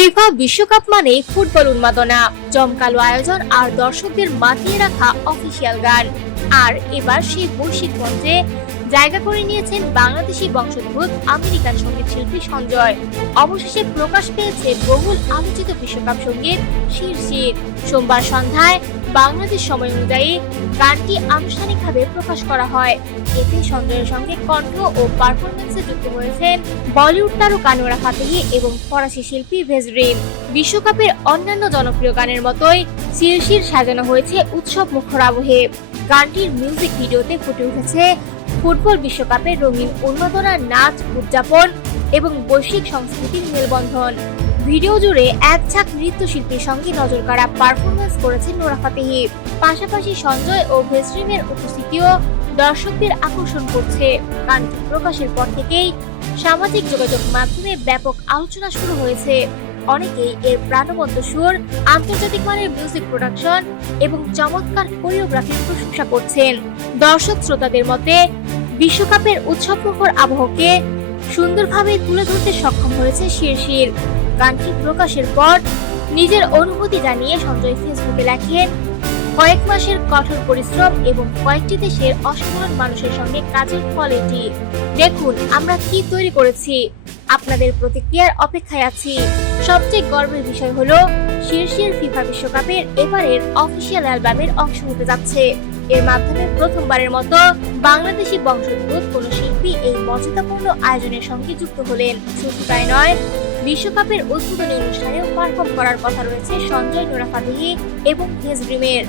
FIFA বিশ্বকাপ মানে football উন্মাদনা, জমকালো আয়োজন আর দর্শকদের মাতিয়ে রাখা অফিসিয়াল গান। আর এবার সেই বৈশ্বিক মঞ্চে জায়গা করে নিয়েছেন বাংলাদেশি বংশোদ্ভূত আমেরিকান সঙ্গীত শিল্পী সঞ্জয়। অবশেষে প্রকাশ পেয়েছে বহুল আলোচিত বিশ্বকাপ সঙ্গীত শিরশির। সোমবার সন্ধ্যায় বাংলাদেশ সময় অনুযায়ী গানটি আনুষ্ঠানিকভাবে প্রকাশ করা হয়। এতে সঞ্জয়ের সঙ্গে কণ্ঠ ও পারফরমেন্সে যুক্ত হয়েছেন বলিউড তারকা নোরা ফাতেহি এবং ফরাসি শিল্পী ভেজরিম। বিশ্বকাপের অন্যান্য জনপ্রিয় গানের মতোই শিরশির সাজানো হয়েছে উৎসব মুখর আবহে। গানটির মিউজিক ভিডিওতে ফুটে উঠেছে ফুটবল বিশ্বকাপের রঙিন উন্মাদনার নাচ, উদযাপন এবং বৈশ্বিক সংস্কৃতির মেলবন্ধন। ভিডিও জুড়ে এক ঝাঁক নৃত্যশিল্পীর সঙ্গে নজর কাড়া পারফরমেন্স করেছেন নোরা ফাতেহি। পাশাপাশি সঞ্জয় ও ভেজরিমের উপস্থিতিও দর্শকদের আকর্ষণ করছে। গানটি প্রকাশের পর থেকেই সামাজিক যোগাযোগ মাধ্যমে ব্যাপক আলোচনা শুরু হয়েছে। অনেকেই এর প্রাণবন্ত সুর, আন্তর্জাতিক মানের মিউজিক প্রোডাকশন এবং চমৎকার কোরিওগ্রাফির প্রশংসা করছেন। দর্শক শ্রোতাদের মতে বিশ্বকাপের উৎসবমুখর আবহকে সুন্দরভাবে তুলে ধরতে সক্ষম হয়েছে শিরশির। গানটি প্রকাশের পর নিজের অনুভূতি জানিয়ে সঞ্জয় ফেসবুকে লেখেন, কয়েক মাসের কঠোর পরিশ্রম এবং কয়েকটি দেশের অসাধারণ মানুষের সঙ্গে কাজের ফল এটি। দেখুন আমরা কি তৈরি করেছি, আপনাদের প্রতিক্রিয়ার অপেক্ষায় আছি। সবচেয়ে গর্বের বিষয় হলো শিরশির ফিফা বিশ্বকাপের এবারের অফিসিয়াল অ্যালবামের অংশ হতে যাচ্ছে। এর মাধ্যমে প্রথমবারের মতো বাংলাদেশি বংশোদ্ভূত কোন শিল্পী এই মর্যাদাপূর্ণ আয়োজনের সঙ্গে যুক্ত হলেন। শুধু তাই নয়, বিশ্বকাপের উদ্বোধনী অনুষ্ঠানেও পারফর্ম করার কথা রয়েছে সঞ্জয়, নোরা ফাতেহি এবং ভেজরিমের।